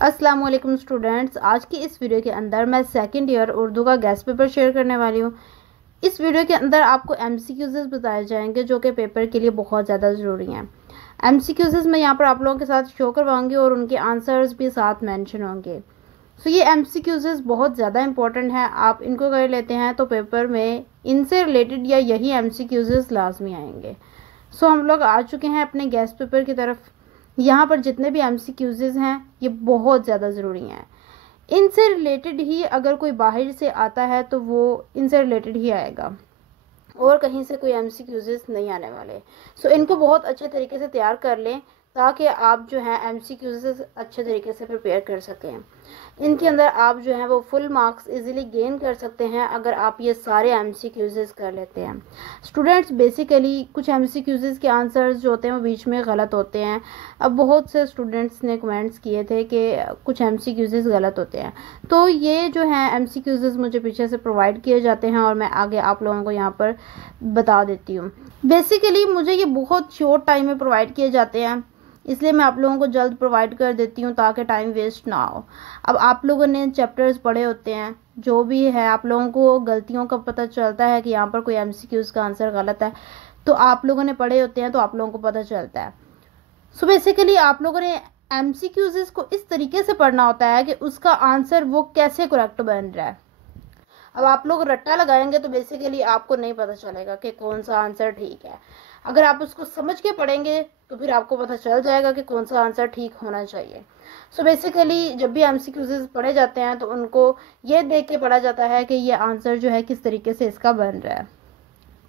अस्सलाम वालेकुम स्टूडेंट्स, आज की इस वीडियो के अंदर मैं सेकंड ईयर उर्दू का गेस्ट पेपर शेयर करने वाली हूँ। इस वीडियो के अंदर आपको एमसीक्यूज़ बताए जाएंगे जो कि पेपर के लिए बहुत ज़्यादा ज़रूरी हैं। एमसीक्यूज़ मैं यहाँ पर आप लोगों के साथ शो करवाऊँगी और उनके आंसर्स भी साथ मेंशन होंगे। सो ये एमसीक्यूज़ बहुत ज़्यादा इंपॉर्टेंट है। आप इनको कर लेते हैं तो पेपर में इनसे रिलेटेड या यही एमसीक्यूज़ लाजमी आएंगे। सो हम लोग आ चुके हैं अपने गेस्ट पेपर की तरफ। यहाँ पर जितने भी एमसीक्यूज़ हैं ये बहुत ज़्यादा ज़रूरी हैं। इनसे रिलेटेड ही अगर कोई बाहर से आता है तो वो इनसे रिलेटेड ही आएगा और कहीं से कोई एमसीक्यूज़ नहीं आने वाले। सो इनको बहुत अच्छे तरीके से तैयार कर लें ताकि आप जो है एमसीक्यूज़ अच्छे तरीके से प्रिपेयर कर सकें। इनके अंदर आप जो है वो फुल मार्क्स इजीली गेन कर सकते हैं अगर आप ये सारे एमसीक्यूज़ कर लेते हैं। स्टूडेंट्स बेसिकली कुछ एमसीक्यूज़ के आंसर्स जो होते हैं वो बीच में गलत होते हैं। अब बहुत से स्टूडेंट्स ने कमेंट्स किए थे कि कुछ एमसीक्यूज़ गलत होते हैं, तो ये जो है एमसीक्यूज़ मुझे पीछे से प्रोवाइड किए जाते हैं और मैं आगे आप लोगों को यहाँ पर बता देती हूँ। बेसिकली मुझे ये बहुत शॉर्ट टाइम में प्रोवाइड किए जाते हैं, इसलिए मैं आप लोगों को जल्द प्रोवाइड कर देती हूँ ताकि टाइम वेस्ट ना हो। अब आप लोगों ने चैप्टर्स पढ़े होते हैं, जो भी है आप लोगों को गलतियों का पता चलता है कि यहाँ पर कोई एमसीक्यूज़ का आंसर गलत है, तो आप लोगों ने पढ़े होते हैं तो आप लोगों को पता चलता है। सो बेसिकली आप लोगों ने एमसीक्यूज़ को इस तरीके से पढ़ना होता है कि उसका आंसर वो कैसे करेक्ट बन रहा है। अब आप लोग रट्टा लगाएंगे तो बेसिकली आपको नहीं पता चलेगा कि कौन सा आंसर ठीक है। अगर आप उसको समझ के पढ़ेंगे तो फिर आपको पता चल जाएगा कि कौन सा आंसर ठीक होना चाहिए। सो बेसिकली जब भी एमसीक्यूज़ पढ़े जाते हैं तो उनको ये देख के पढ़ा जाता है कि ये आंसर जो है किस तरीके से इसका बन रहा है।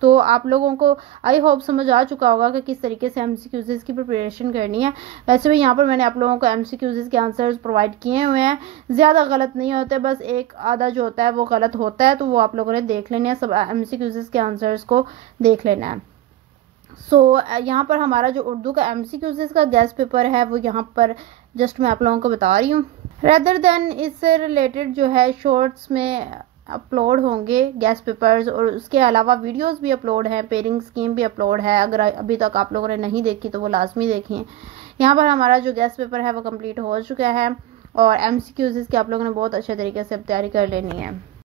तो आप लोगों को आई होप समझ आ चुका होगा कि किस तरीके से एमसीक्यूज़ की प्रिपरेशन करनी है। वैसे भी यहाँ पर मैंने आप लोगों को एमसीक्यूज़ के आंसर्स प्रोवाइड किए हुए हैं, ज़्यादा गलत नहीं होते, बस एक आधा जो होता है वो गलत होता है, तो वो आप लोगों ने देख लेना है। सब एमसीक्यूज़ के आंसर्स को देख लेना है। यहाँ पर हमारा जो उर्दू का एमसीक्यूज़ का गेस्ट पेपर है वो यहाँ पर जस्ट मैं आप लोगों को बता रही हूँ। रेदर देन इससे रिलेटेड जो है शॉर्ट्स में अपलोड होंगे गेस्ट पेपर्स, और उसके अलावा वीडियोस भी अपलोड हैं, पेयरिंग स्कीम भी अपलोड है। अगर अभी तक आप लोगों ने नहीं देखी तो वो लाजमी देखें। यहाँ पर हमारा जो गेस्ट पेपर है वो कंप्लीट हो चुका है और एमसीक्यूज़ की आप लोगों ने बहुत अच्छे तरीके से तैयारी कर लेनी है।